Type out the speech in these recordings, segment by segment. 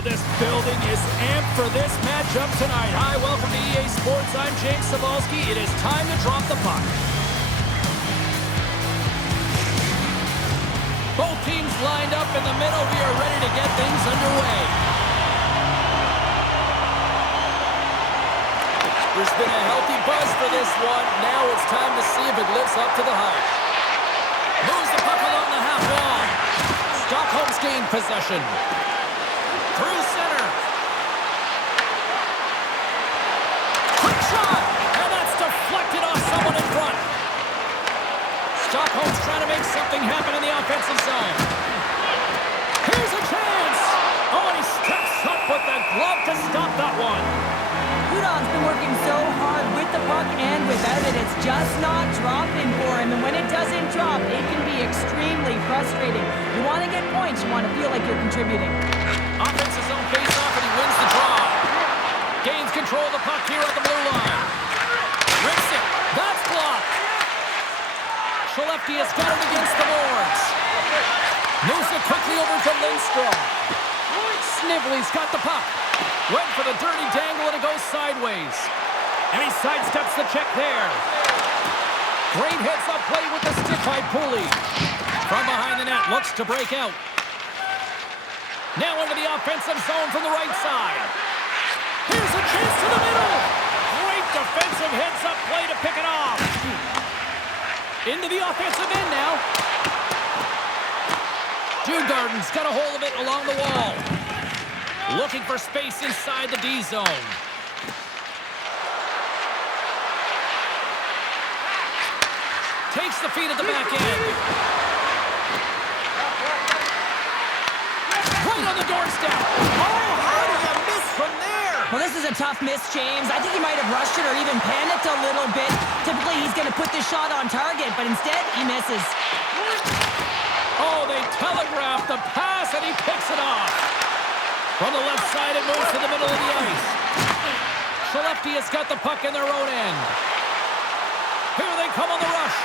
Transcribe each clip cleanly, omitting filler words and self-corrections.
Oh, this building is amped for this matchup tonight. Hi, welcome to EA Sports. I'm James Cebulski. It is time to drop the puck. Both teams lined up in the middle. We are ready to get things underway. There's been a healthy buzz for this one. Now it's time to see if it lives up to the hype. Moves the puck along the half wall. Stockholm's gained possession. Through center. Quick shot! And that's deflected off someone in front. Stockholm's trying to make something happen in the offensive zone. Here's a chance! Oh, and he steps up with the glove to stop that one. Hudon's been working so hard with the puck and without it. It's just not dropping for him. And when it doesn't drop, it can be extremely frustrating. You want to get points. You want to feel like you're contributing. Offensive zone face-off, and he wins the draw. Gains control of the puck here at the blue line. Rips it. That's blocked. Skellefteå has got it against the boards. Moves it quickly over to Lindstrom. Snively's got the puck. Went for the dirty dangle, and it goes sideways. And he sidesteps the check there. Great heads-up play with the stick by Pooley. From behind the net, looks to break out. Now into the offensive zone from the right side. Here's a chance to the middle. Great defensive heads-up play to pick it off. Into the offensive end now. Djurgården's got a hold of it along the wall. Looking for space inside the D zone. Takes the feed at the back end. Right on the doorstep. Oh, how do you miss from there? Well, this is a tough miss, James. I think he might have rushed it or even panicked a little bit. Typically, he's going to put this shot on target, but instead, he misses. Oh, they telegraphed the pass, and he picks it off. From the left side, it moves to the middle of the ice. Skellefteå has got the puck in their own end. Here they come on the rush.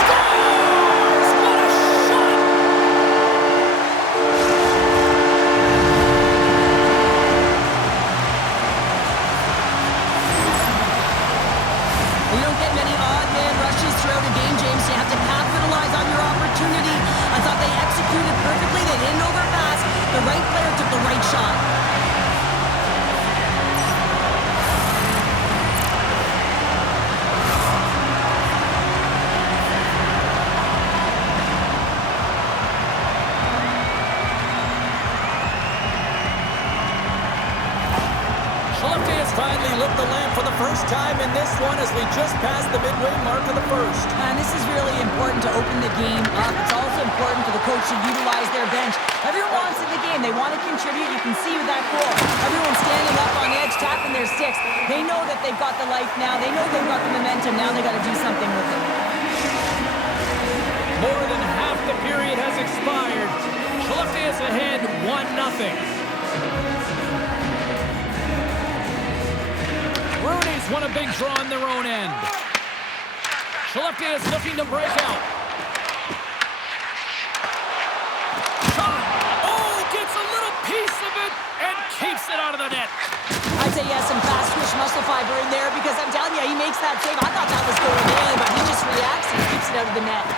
Scores! What a shot! You don't get many odd man rushes throughout a game, James. You have to capitalize on your opportunity. I thought they executed perfectly. They didn't overpass. The right player took the right shot. Skellefteå has finally lit the lamp for the first time in this one as we just passed the midway mark of the first. And this is really important to open the game up. It's also important for the coach to utilize their bench. Everyone wants in the game. They want to contribute. You can see with that goal. Everyone's standing up on edge, tapping their sticks. They know that they've got the life now. They know they've got the momentum. Now they got to do something with it. More than half the period has expired. Skellefteå is ahead 1-0. Rooney's won a big draw on their own end. Skellefteå is looking to break out. Shot! Oh, gets a little piece of it and keeps it out of the net. I'd say yes, some fast twitch muscle fiber in there because I'm telling you, he makes that save. I thought that was going in, but he just reacts and keeps it out of the net.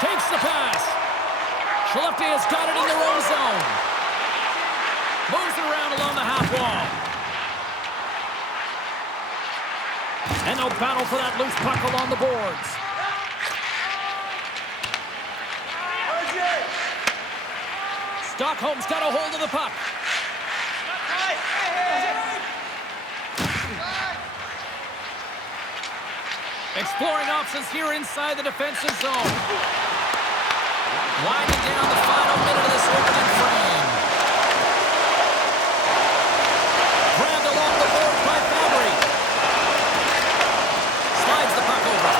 Takes the pass. Skellefteå has got it in their own zone. Moves it around along the half wall. And they'll battle for that loose puck along the boards. Stockholm's got a hold of the puck. Exploring options here inside the defensive zone. Winding down the final minute of this opening frame. Grabbed along the board by Fabry. Slides the puck over.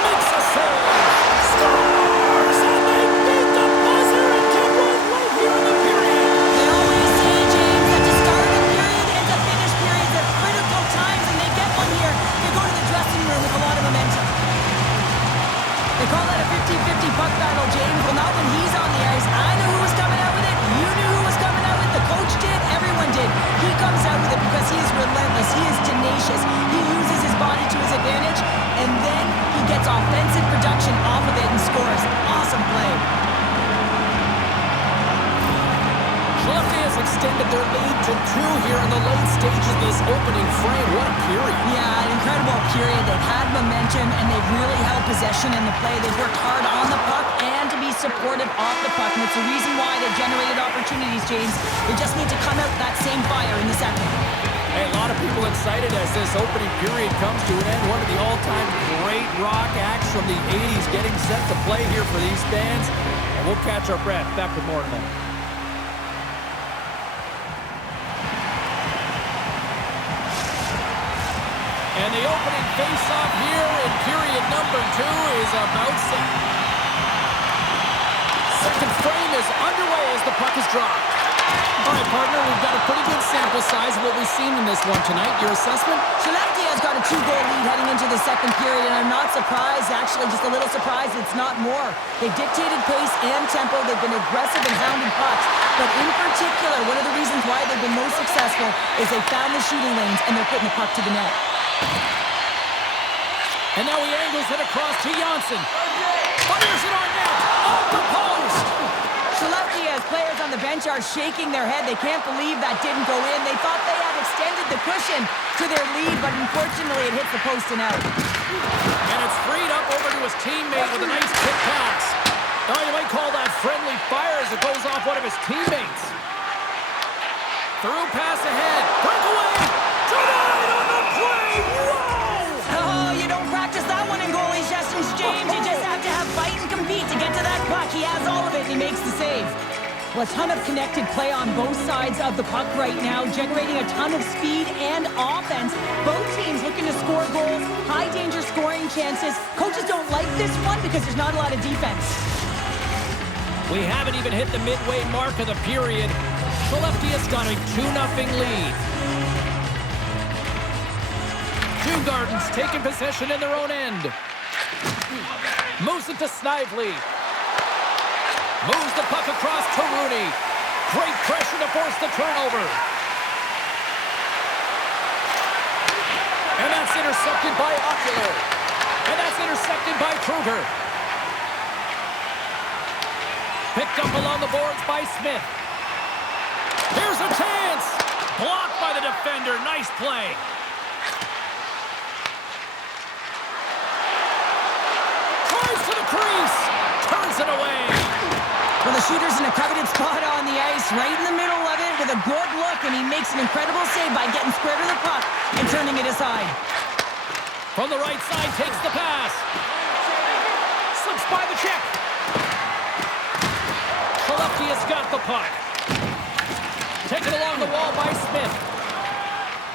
Makes a save. Scores! And they beat the buzzer and get one right here in the period. They always say, James, that to start a period and to finish periods at critical times, and they get one here. They go to the dressing room with a lot of momentum. They call that a 50-50 puck battle, James. Well, not when he's on the ice. I know who was coming out with it. has extended their lead to 2 here in the late stages of this opening frame. What a period. Yeah, an incredible period. They've had momentum, and they've really held possession in the play. They've worked hard on the puck and to be supportive off the puck, and it's the reason why they've generated opportunities, James. They just need to come out that same fire in the second. Hey, a lot of people excited as this opening period comes to an end. One of the all-time great rock acts from the 80s getting set to play here for these fans. And we'll catch our breath. Back with more in a moment. And the opening face-off here in period number 2 is about set. Second frame is underway as the puck is dropped. All right, partner, we've got a pretty good sample size of what we've seen in this one tonight. Your assessment? Skellefteå has got a 2-goal lead heading into the second period, and I'm not surprised, actually just a little surprised it's not more. They've dictated pace and tempo. They've been aggressive and hounding pucks. But in particular, one of the reasons why they've been most successful is they found the shooting lanes and they're putting the puck to the net. And now he angles it across to Janssen. Fires it on net. Off the post. Skellefteå's players on the bench are shaking their head. They can't believe that didn't go in. They thought they had extended the cushion to their lead, but unfortunately it hit the post and out. And it's freed up over to his teammate with a nice tip pass. Now you might call that friendly fire as it goes off one of his teammates. Through pass ahead. Breakaway. Denied on the play. Whoa! Oh, you don't practice that one in goalie sessions, James. You just have to have fight and compete to get to that puck. He has all of it, and he makes the save. Well, a ton of connected play on both sides of the puck right now, generating a ton of speed and offense. Both teams looking to score goals, high-danger scoring chances. Coaches don't like this one because there's not a lot of defense. We haven't even hit the midway mark of the period. Skellefteå's got a 2-0 lead. Djurgårdens taking possession in their own end. Moves it to Snively. Moves the puck across to Rooney. Great pressure to force the turnover. And that's intercepted by Ocular. And that's intercepted by Kruger. Picked up along the boards by Smith. Here's a chance. Blocked by the defender. Nice play. Tries to the crease. Turns it away. Well, the shooter's in a coveted spot on the ice, right in the middle of it with a good look, and he makes an incredible save by getting square to the puck and turning it aside. From the right side, takes the pass. Slips by the check. Skellefteå's got the puck. Taken along the wall by Smith.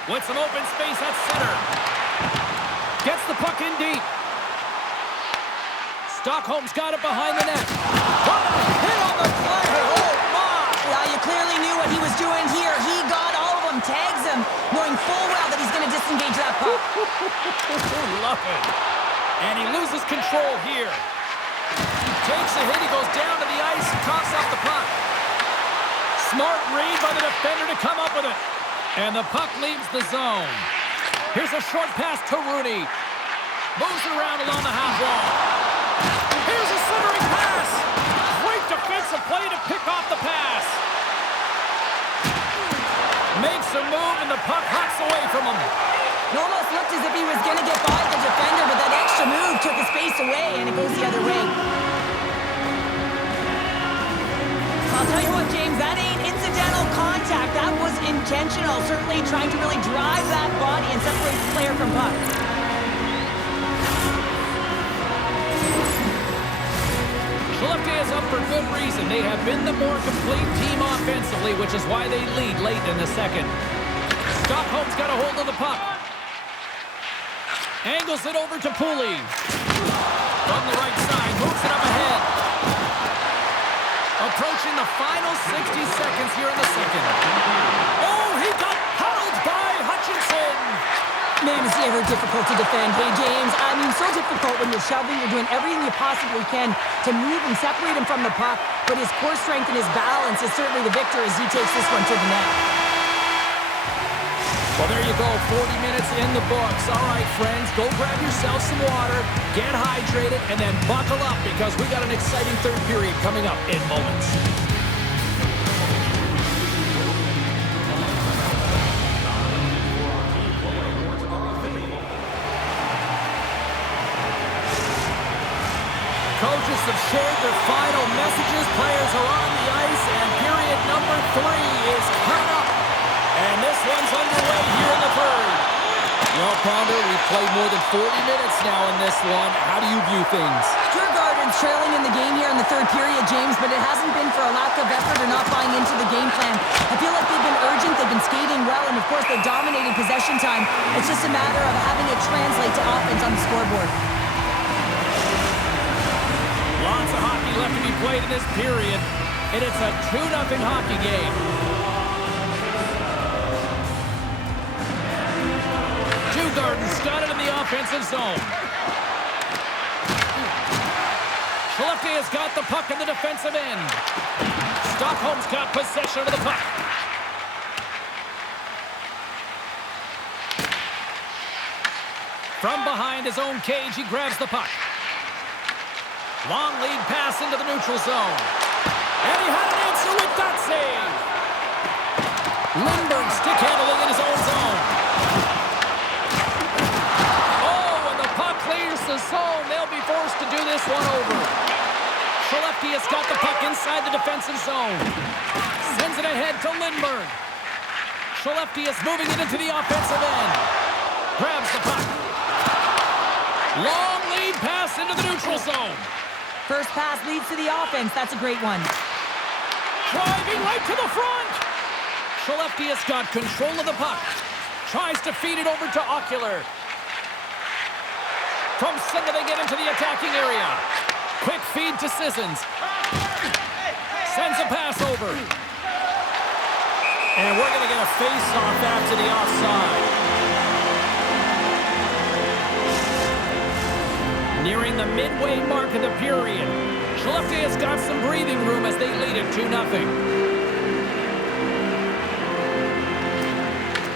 With some open space at center. Gets the puck in deep. Stockholm's got it behind the net. What a hit on the play! Oh, my! Well, you clearly knew what he was doing here. He got all of them, tags him, knowing full well that he's going to disengage that puck. Love it. And he loses control here. Takes a hit, he goes down to the ice and coughs up the puck. Smart read by the defender to come up with it. And the puck leaves the zone. Here's a short pass to Rooney. Moves it around along the half wall. Here's a centering pass. Great defensive play to pick off the pass. Makes a move and the puck hops away from him. It almost looked as if he was going to get by the defender, but that extra move took his space away, and it goes the other way. I'll tell you what, James, that ain't incidental contact. That was intentional, certainly trying to really drive that body and separate the player from puck. Skellefteå is up for good reason. They have been the more complete team offensively, which is why they lead late in the second. Stockholm's got a hold of the puck. Angles it over to Pooley. From the right side, moves it up ahead. Approaching the final 60 seconds here in the second. Oh, he got puddled by Hutchinson. Man, is he ever difficult to defend. Hey, James, I mean, so difficult when you're shoving. You're doing everything you possibly can to move and separate him from the puck. But his core strength and his balance is certainly the victor as he takes this one to the net. Well, there you go. 40 minutes in the books. All right, friends, go grab yourself some water, get hydrated, and then buckle up because we got an exciting third period coming up in moments. have shared their final messages. Players are on the ice, and period number 3 is coming up. And this one's underway here in the third. Well, Pounder, we've played more than 40 minutes now in this one. How do you view things? Djurgårdens trailing in the game here in the third period, James, but it hasn't been for a lack of effort or not buying into the game plan. I feel like they've been urgent, they've been skating well, and of course they've dominated possession time. It's just a matter of having it translate to offense on the scoreboard. Lots of hockey left to be played in this period, and it's a 2-0 hockey game. Djurgården's got it in the offensive zone. Skellefteå has got the puck in the defensive end. Stockholm's got possession of the puck. From behind his own cage, he grabs the puck. Long lead pass into the neutral zone. And he had an answer with that save. Lindbergh stick handling in his own zone. Oh, and the puck clears the zone. They'll be forced to do this one over. Skellefteå has got the puck inside the defensive zone. Sends it ahead to Lindbergh. Skellefteå is moving it into the offensive end. Grabs the puck. Long lead pass into the neutral zone. First pass leads to the offense. That's a great one. Driving right to the front. Skellefteå has got control of the puck. Tries to feed it over to Ocular. From center they get into the attacking area. Quick feed to Sissons. Sends a pass over. And we're going to get a face-off after the offside. Nearing the midway mark of the period. Skellefteå has got some breathing room as they lead it 2-0.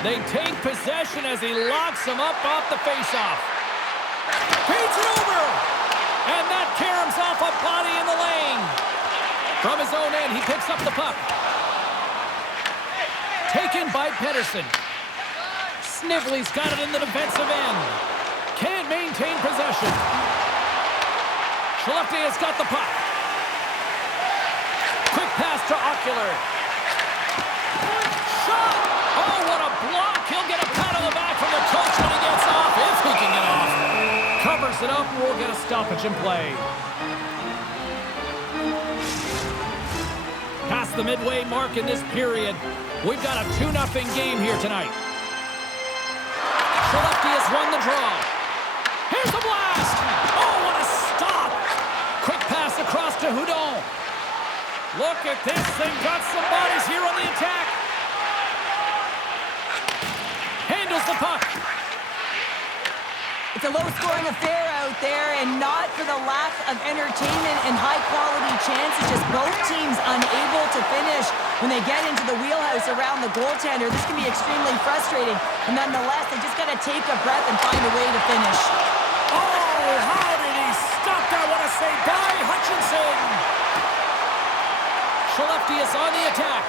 They take possession as he locks him up off the face-off. Feeds it over! And that caroms off a body in the lane. From his own end, he picks up the puck. Taken by Pettersson. Snively's got it in the defensive end. Can't maintain possession. Skellefteå has got the puck. Quick pass to Ocular. Shot! Oh, what a block! He'll get a pat on the back from the coach when he gets off, if he can get off. Covers it up, and we'll get a stoppage in play. Past the midway mark in this period, we've got a 2-0 game here tonight. Skellefteå has won the draw. Here's the blast! Oh, what a stop! Quick pass across to Houdon. Look at this, they've got some bodies here on the attack. Handles the puck. It's a low-scoring affair out there, and not for the lack of entertainment and high-quality chances. Just both teams unable to finish when they get into the wheelhouse around the goaltender. This can be extremely frustrating, and nonetheless, they just got to take a breath and find a way to finish. Oh, how did he stop that? What a save by Hutchinson! Skellefteå is on the attack.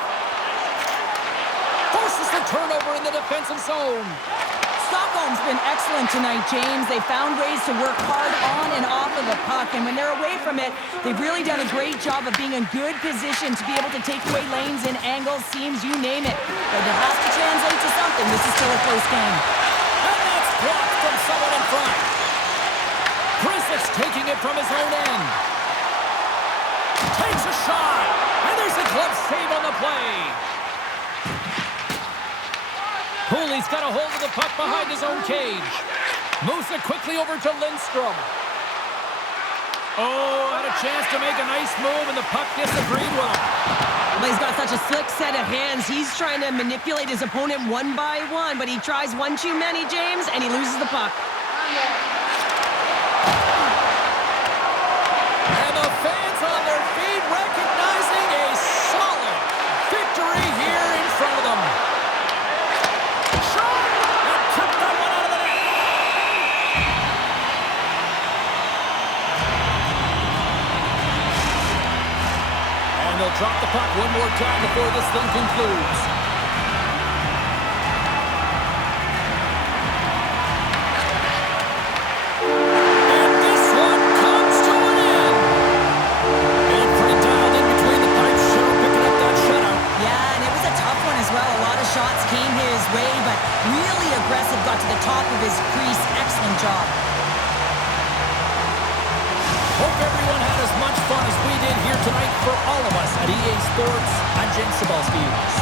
Forces the turnover in the defensive zone. Stockholm's been excellent tonight, James. They found ways to work hard on and off of the puck, and when they're away from it, they've really done a great job of being in good position to be able to take away lanes and angles, seams, you name it. But it has to translate to something. This is still a close game. And that's blocked from someone in front. Chris's taking it from his own end. Takes a shot, and there's a glove save on the play. Cooley's got a hold of the puck behind his own cage. Moves it quickly over to Lindstrom. Oh, had a chance to make a nice move, and the puck disagreed with him. Well, he's got such a slick set of hands. He's trying to manipulate his opponent one by one, but he tries one too many, James, and he loses the puck. And the fans on their feet recognizing a solid victory here in front of them. And they'll drop the puck one more time before this thing concludes. And this one comes to an end. but really aggressive, got to the top of his crease. Excellent job. Hope everyone had as much fun as we did here tonight. For all of us at EA Sports, I'm James Cebulski.